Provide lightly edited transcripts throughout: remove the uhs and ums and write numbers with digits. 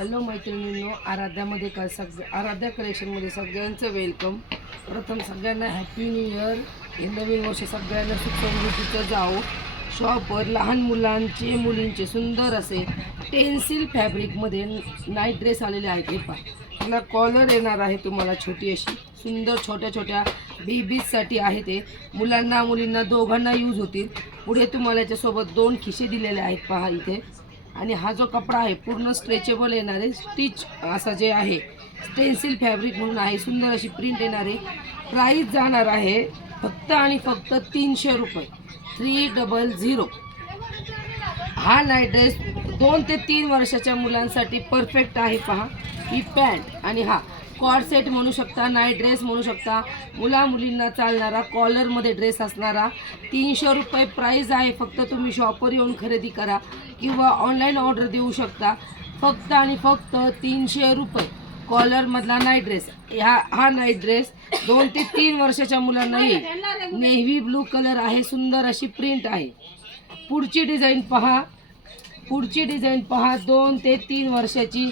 Hello मैत्रिणींनो, आराध्यामध्ये आराध्या कलेक्शनमध्ये सगळ्यांचं welcome. प्रथम सगळ्यांना हॅपी न्यू इयर. हे नवीन वर्ष सगळ्यांना सुख समृद्धीचं जाओ. शॉपवर लहान मुलांचे मुलींचे सुंदर असे टेन्सिल फॅब्रिकमध्ये नाईट ड्रेस आलेले आहेत. हे पहा, त्याला कॉलर येणार आहे तुम्हाला छोटी अशी सुंदर छोट्या छोट्या बेबीजसाठी आहे. ते मुलांना मुलींना दोघांना यूज होतील. पुढे तुम्हाला याच्यासोबत 2 खिसे दिलेले आहेत पहा इथे. आणि हा जो कपडा आहे पूर्ण स्ट्रेचेबल येणार आहे. स्टिच असा जे आहे स्टेन्सिल फॅब्रिक म्हणून आहे. सुंदर अशी प्रिंट येणार आहे. प्राईस जाणार आहे फक्त आणि फक्त 300 रुपये, 300. हा नाईट ड्रेस 2 ते 3 वर्षाच्या मुलांसाठी परफेक्ट आहे. पहा, ही पॅन्ट आणि हा कॉर्ड सेट म्हणू शकता, नाईट ड्रेस म्हणू शकता. मुला मुलींना चालणारा कॉलरमध्ये ड्रेस असणारा 300 रुपये प्राईस आहे. फक्त तुम्ही शॉपवर येऊन खरेदी करा किंवा ऑनलाईन ऑर्डर देऊ शकता. फक्त आणि फक्त 300 रुपये कॉलरमधला नाईट ड्रेस. हा नाईट ड्रेस 2 ते 3 वर्षाच्या मुलांना येईल. नेव्ही ब्लू कलर आहे. सुंदर अशी प्रिंट आहे. पुढची डिझाईन पहा. 2 ते 3 वर्षाची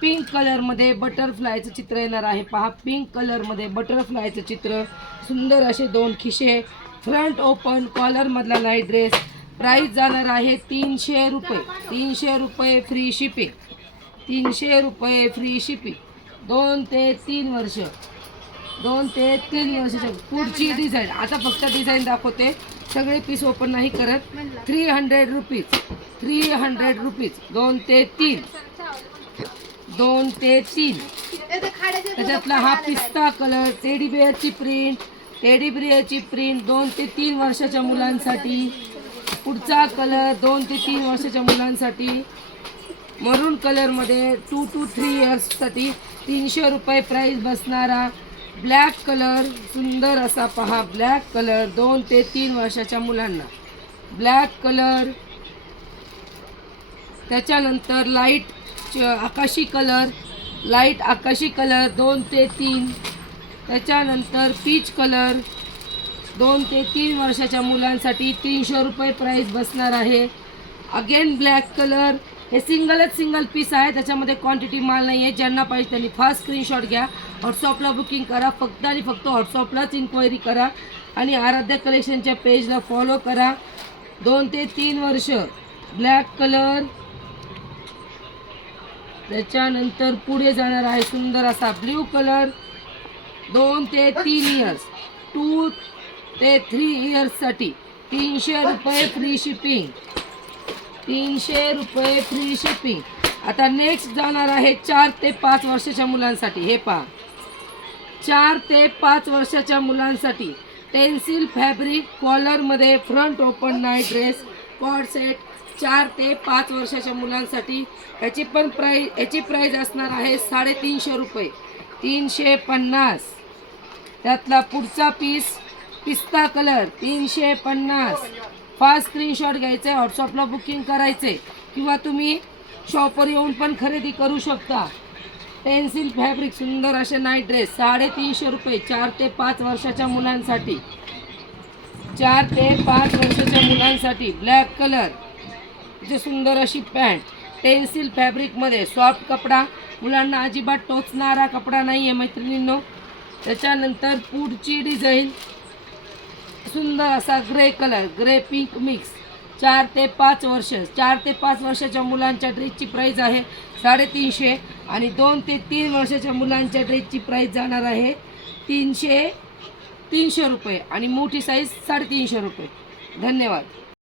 पिंक कलरमध्ये बटरफ्लायचं चित्र येणार आहे. पहा, पिंक कलरमध्ये बटरफ्लायचं चित्र. सुंदर असे 2 खिसे. फ्रंट ओपन कॉलरमधला नाईट ड्रेस. प्राईस जाणार आहे 300 रुपये. 300 रुपये फ्री शिपिंग. 300 रुपये फ्री शिपिंग. 2 ते 3 वर्ष. 2 ते 3 वर्षाच्या पुढची डिझाईन. आता फक्त डिझाईन दाखवते, सगळे पीस ओपन नाही करत. 300 रुपीज. 300 रुपीज. 2 ते 3. 2 ते 3. त्याच्यातला हा पिस्ता कलर. टेडी बिअरची प्रिंट 2 ते 3 वर्षाच्या मुलांसाठी. पुढचा कलर 2 ते 3 वर्षाच्या मुलांसाठी. मरून कलरमध्ये 2 to 3 इयर्ससाठी 300 रुपये प्राईस बसणारा. ब्लॅक कलर सुंदर असा पहा, ब्लॅक कलर 2 ते 3 वर्षाच्या मुलांना. Black colour. त्याच्यानंतर लाईट आकाशी कलर 2 ते 3. त्याच्यानंतर पीच कलर 2 ते 3 वर्षाच्या मुलांसाठी 300 रुपये प्राईस बसणार आहे. Again black colour. हे सिंगल पीस आहे, त्याच्यामध्ये क्वांटिटी माल नाही आहे. ज्यांना पाहिजे त्यांनी फास्ट स्क्रीनशॉट घ्या. व्हॉट्सअपला बुकिंग करा. फक्त आणि फक्त व्हॉट्सअपलाच इन्क्वायरी करा आणि आराध्या कलेक्शनच्या पेजला फॉलो करा. 2 ते 3 वर्ष ब्लॅक कलर. त्याच्यानंतर पुढे जाणार आहे सुंदर असा ब्ल्यू कलर. 2 ते 3 इयर्स. 2 ते 3 इयर्ससाठी 300 रुपये फ्री शिपिंग. 300 रुपये फ्री शिपिंग. आता नेक्स्ट जाणार आहे 4 ते 5 वर्षाच्या मुलांसाठी. हे पहा, 4 ते 5 वर्षाच्या मुलांसाठी टेन्सिल फॅब्रिक कॉलरमध्ये front open night dress cord set. 4 ते 5 वर्षाच्या मुलांसाठी याची प्राईज असणार आहे 350 रुपये. 350. त्यातला पुढचा पीस पिस्ता कलर 350. फास्ट स्क्रीनशॉट घ्यायचा आहे, व्हॉट्सअपला बुकिंग करायचे किंवा तुम्ही शॉपवर येऊन पण खरेदी करू शकता. टेन्सिल फॅब्रिक सुंदर असे नाईट ड्रेस 350 रुपये. 4 ते 5 वर्षाच्या मुलांसाठी. 4 ते 5 वर्षाच्या मुलांसाठी ब्लॅक कलर. इथे सुंदर अशी पॅन्ट टेन्सिल फॅब्रिकमध्ये. सॉफ्ट कपडा, मुलांना अजिबात टोचणारा कपडा नाही आहे मैत्रिणींनो. त्याच्यानंतर पुढची डिझाईन सुंदर असा grey colour, grey pink mix. 4 ते 5 वर्ष. 4 ते 5 वर्षाच्या मुलांच्या ड्रेसची प्राईस आहे 350 आणि 2 ते 3 वर्षाच्या मुलांच्या ड्रेसची प्राईस जाणार आहे 300 रुपये आणि मोठी साईज 350 रुपये. धन्यवाद.